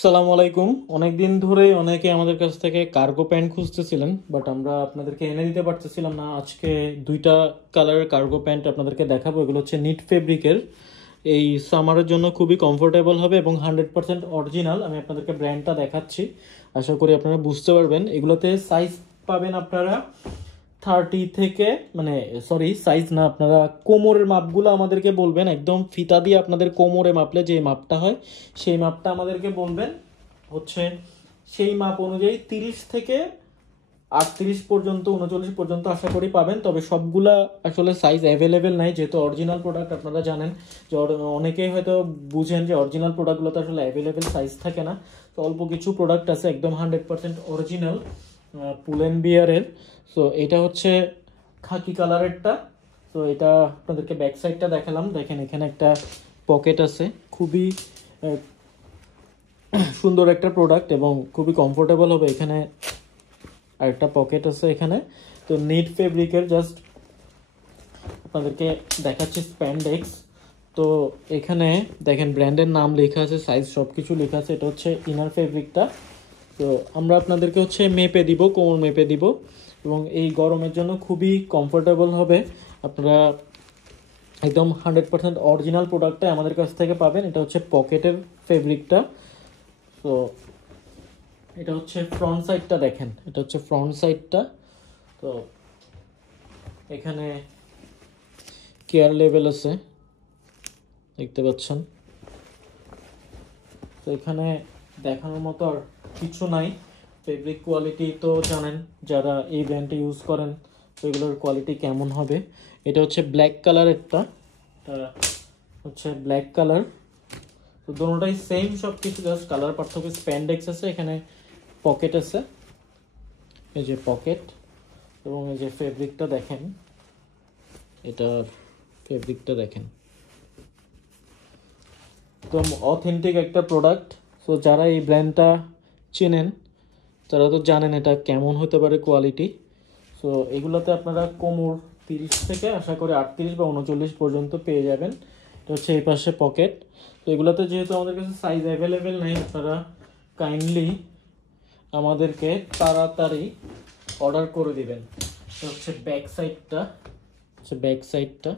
সালামু আলাইকুম। অনেকদিন ধরেই অনেকে আমাদের কাছ থেকে কার্গো প্যান্ট খুঁজতেছিলেন, বাট আমরা আপনাদেরকে এনে দিতে পারতেছিলাম না। আজকে দুইটা কালারের কার্গো প্যান্ট আপনাদেরকে দেখাবো। এগুলো হচ্ছে নিট ফেব্রিকের, এই সামারের জন্য খুবই কমফোর্টেবল হবে এবং 100% অরিজিনাল। আমি আপনাদেরকে ব্র্যান্ডটা দেখাচ্ছি, আশা করি আপনারা বুঝতে পারবেন। এগুলোতে সাইজ পাবেন আপনারা 30 থেকে, মানে সরি সাইজ না, আপনারা কোমরের মাপগুলো আমাদেরকে বলবেন। একদম ফিতা দিয়ে আপনাদের কোমরে মাপলে যে মাপটা হয় সেই মাপটা আমাদেরকে বলবেন। হচ্ছে সেই মাপ অনুযায়ী 30 থেকে 38 পর্যন্ত, 39 পর্যন্ত আশা করি পাবেন। তবে সবগুলা আসলে সাইজ অ্যাভেলেবেল নাই, যেহেতু অরিজিনাল প্রোডাক্ট। আপনারা জানেন যে অনেকেই হয়তো বুঝেন যে অরিজিনাল প্রোডাক্টগুলোতে আসলে অ্যাভেলেবেল সাইজ থাকে না। তো অল্প কিছু প্রোডাক্ট আছে একদম 100% অরিজিনাল পুলেন বিয়ারের। সো এটা হচ্ছে খাকি কালারেরটা। তো এটা আপনাদেরকে ব্যাক সাইডটা দেখালাম। দেখেন এখানে একটা পকেট আছে, খুবই সুন্দর একটা প্রোডাক্ট এবং খুবই কমফোর্টেবল হবে। এখানে আরেকটা পকেট আছে এখানে। তো নিট ফেব্রিকের জাস্ট আপনাদেরকে দেখাচ্ছি স্প্যান্ডেক্স। তো এখানে দেখেন ব্র্যান্ডের নাম লেখা আছে, সাইজ সব কিছু লেখা আছে। এটা হচ্ছে ইনার ফেব্রিকটা। তো আমরা আপনাদেরকে হচ্ছে মেপে দিব, কোমর মেপে দিব, এবং এই গরমের জন্য খুবই কমফোর্টেবল হবে। আপনারা একদম 100% অরিজিনাল প্রোডাক্টটা আমাদের কাছ থেকে পাবেন। এটা হচ্ছে পকেটের ফেব্রিকটা। তো এটা হচ্ছে ফ্রন্ট সাইডটা, দেখেন এটা হচ্ছে ফ্রন্ট সাইডটা। তো এখানে কেয়ার লেভেল আছে, দেখতে পাচ্ছেন। তো এখানে দেখানোর মতো আর কিছু নাই। ফেব্রিক কোয়ালিটি তো জানেন যারা এই ব্র্যান্ডটা ইউজ করেন, তো এগুলোর কোয়ালিটি কেমন হবে। এটা হচ্ছে ব্ল্যাক কালার, একটা হচ্ছে ব্ল্যাক কালার। তো দুটোটাই সেম সব কিছু, জাস্ট কালার পার্থক্য। স্প্যান্ডেক্স আছে, এখানে পকেট আছে, এই যে পকেট, এবং এই যে ফেব্রিকটা দেখেন, এটার ফেব্রিকটা দেখেন, একদম অথেন্টিক একটা প্রোডাক্ট। সো যারা এই ব্র্যান্ডটা চেনেন তারা তো জানেন এটা কেমন হতে পারে কোয়ালিটি। সো এগুলোতে আপনারা কোমর 30 থেকে আশা করি 38 বা 39 পর্যন্ত পেয়ে যাবেন। এটা হচ্ছে এই পাশে পকেট। তো এগুলোতে যেহেতু আমাদের কাছে সাইজ অ্যাভেলেবেল নেই, আপনারা কাইন্ডলি আমাদেরকে তাড়াতাড়ি অর্ডার করে দিবেন। এটা হচ্ছে ব্যাক সাইডটা, হচ্ছে ব্যাক সাইডটা।